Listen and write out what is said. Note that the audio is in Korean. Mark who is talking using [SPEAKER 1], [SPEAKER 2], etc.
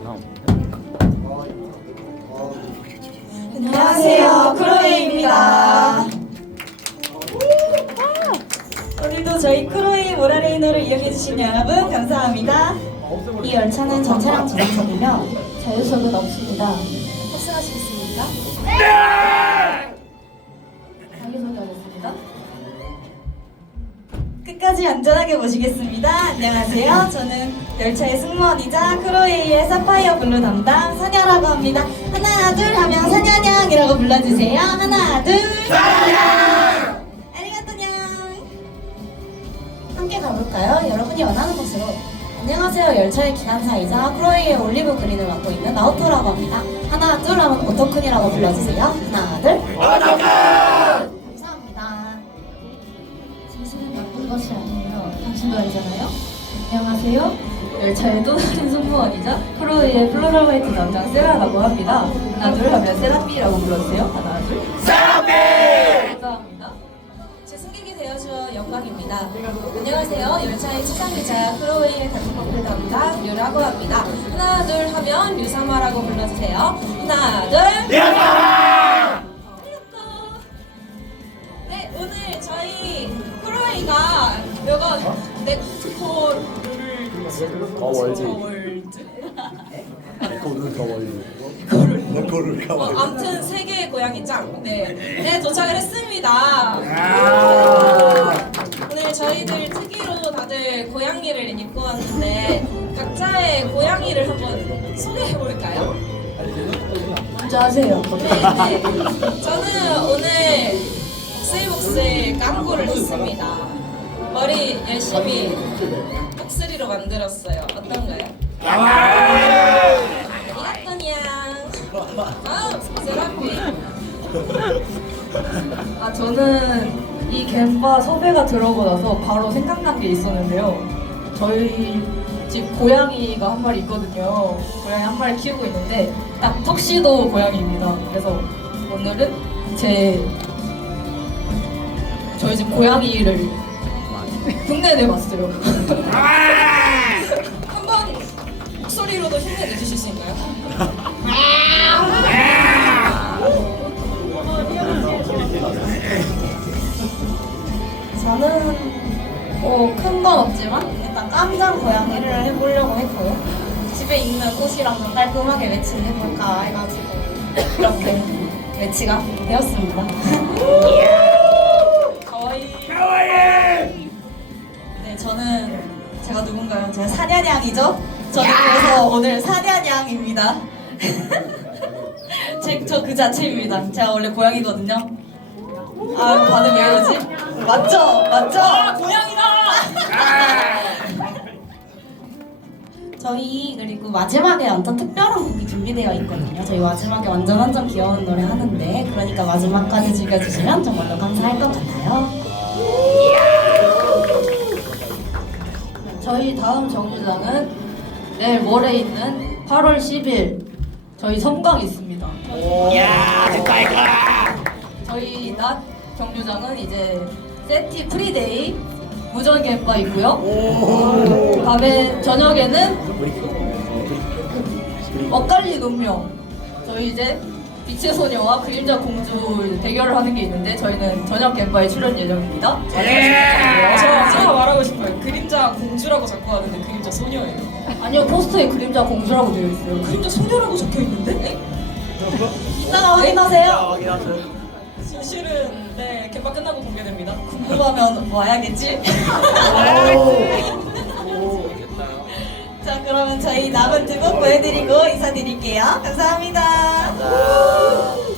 [SPEAKER 1] 안녕하세요, 크로에입니다. 오늘도 저희 크로에의 모라레이너를 이용해주신 여러분 감사합니다. 이 열차는 전차랑 전차이며 자유석은 없습니다. 탑승하시겠습니까? 네! 자유석이 하겠습니다. 끝까지 안전하게 모시겠습니다. 안녕하세요. 저는 열차의 승무원이자 크로에이의 사파이어 블루 담당 선야라고 합니다. 하나 둘 하면 선야냥이라고 불러주세요. 하나 둘 선야냥! 아리가또냥! 함께 가볼까요? 여러분이 원하는 곳으로. 안녕하세요. 열차의 기관사이자 크로에이의 올리브 그린을 맡고 있는 나오토라고 합니다. 하나 둘 하면 오토쿤이라고 불러주세요. 하나 둘 오토쿤! 감사합니다. 진실은 나쁜 것이 아니에요. 당신도 알잖아요. 안녕하세요. 열차의 또 다른 승무원이자 크로에이의 플로럴 화이트 담당 세라라고 합니다. 하나 둘 하면 세라삐라고 불러주세요. 하나 둘 세라삐! 감사합니다. 제 승객이 되어주어 영광입니다. 안녕하세요. 열차의 차장이자 크로에이의 단톡커플 담당 류라고 합니다. 하나 둘 하면 류사마라고 불러주세요. 하나 둘 류사마! 네, 오늘 저희 크로에이가 여가 네코를
[SPEAKER 2] 더 월드. 더 월드.
[SPEAKER 1] 아무튼 세계의 고양이 짱. 네, 도착을 했습니다. 오늘 저희들 특이로 다들 고양이를 입고 왔는데 각자의 고양이를 한번 소개해 볼까요? 먼저 하세요. 네. 저는 오늘 복슬복슬 깡구를 했습니다. 머리 열심히 복슬이로 만들었어요. 어떤가요? 이갔더니야. 세라피.
[SPEAKER 3] 저는 이 갬바 섭외가 들어오고 나서 바로 생각난 게 있었는데요. 저희 집 고양이가 한 마리 있거든요. 고양이 한 마리 키우고 있는데 딱 턱시도 고양이입니다. 그래서 오늘은 저희 집 고양이를 흉내내봤어요.
[SPEAKER 1] 한번 목소리로도 흉내 내주실 수 있나요?
[SPEAKER 4] 저는 큰 건 없지만 일단 깜장 고양이를 해보려고 했고요. 집에 있는 꽃이랑 좀 깔끔하게 매치를 해볼까 해가지고 이렇게 매치가 되었습니다.
[SPEAKER 1] 가와이.
[SPEAKER 4] 네, 저는 제가 누군가요? 제가 사냥양이죠? 저는 그래서 오늘 사냥양입니다. 저 그 자체입니다. 제가 원래 고양이거든요. 아, 반응 왜 이러지? 맞죠? 맞죠?
[SPEAKER 1] 고양이다.
[SPEAKER 4] 저희 그리고 마지막에 완전 특별한 곡이 준비되어 있거든요. 저희 마지막에 완전 귀여운 노래 하는데 그러니까 마지막까지 즐겨주시면 정말로 감사할 것 같아요.
[SPEAKER 3] 저희 다음 정류장은 내일 모레 있는 8월 10일 저희 섬광이 있습니다. 저희 낮 정류장은 이제 세티 프리데이 무전 갬바 있고요. 저녁에는 엇갈린 운명. 저희 이제 빛의 소녀와 그림자 공주 대결을 하는 게 있는데 저희는 저녁 갬바에 출연 예정입니다.
[SPEAKER 1] 제가 말하고 싶어요. 그림자 공주라고 자꾸 하는데 그림자 소녀예요.
[SPEAKER 3] 아니요, 포스터에 그림자 공주라고 되어 있어요.
[SPEAKER 1] 그림자 소녀라고 적혀 있는데?
[SPEAKER 4] 이따가 확인하세요.
[SPEAKER 1] 실은 네 개파 끝나고 공개됩니다.
[SPEAKER 4] 궁금하면 와야겠지? 자, 그러면 저희 남은 두 곡 보여드리고 인사드릴게요. 감사합니다.